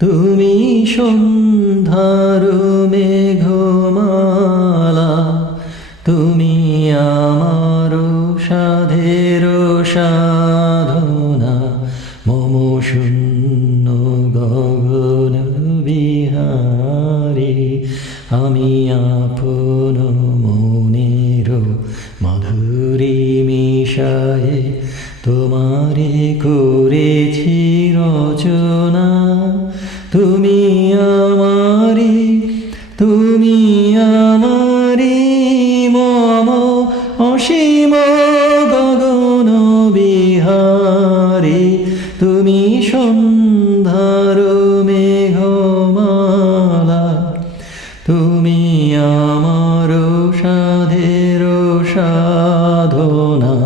তুমি সন্ধ্যার মেঘমালা, তুমি আমার সাধের সাধনা, মম শূন্য গগন বিহারী। আমি আপন মনের মাধুরী মিশায়ে তোমারে করেছি রচনা। তুমি আমারি, তুমি আমারি, মম অসীম গগন বিহারী। তুমি সন্ধ্যার মেঘমালা, তুমি আমার সাধের সাধনা।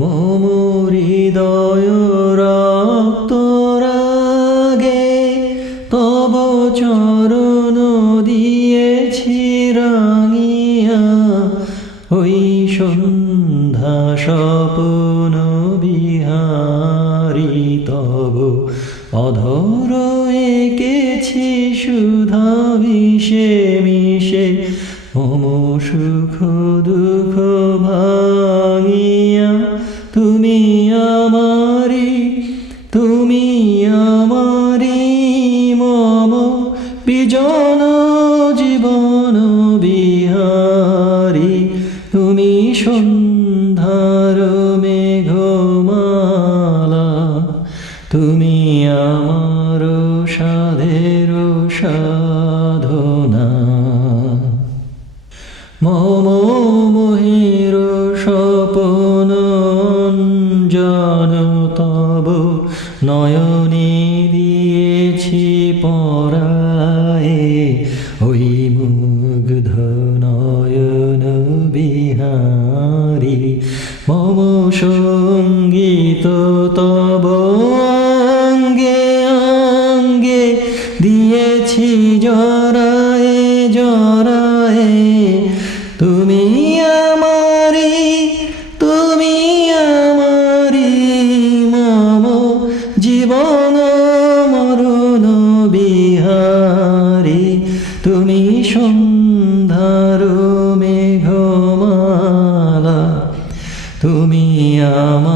মম হৃদয় রক্ত রাগে তব চরণ দিয়েছি রাঙিয়া। ওই সন্ধ্যা স্বপ্ন বিহারী, তব অধর এঁকেছি সুধা মিশে মিশে। মম সুখ দুঃখ ভাঙিয়া, তুমি আমারি, তুমি আমারি, মম বিজন জীবন বিহারী। তুমি সন্ধ্যার মেঘমালা, তুমি আমার সাধের সাধনা। মম মোহের স্বপন অঞ্জন তব নয়নে দিয়েছি পরায়ে। ওই মুগ্ধ নয়ন বিহারী, মম সঙ্গীত তব অঙ্গে অঙ্গে দিয়েছি জরায়ে জরায়ে। তুমি আমারি, তুমি আমারি, মম জীবন মরণ বিহারী। তুমি সন্ধ্যার মেঘমালা, তুমি আমার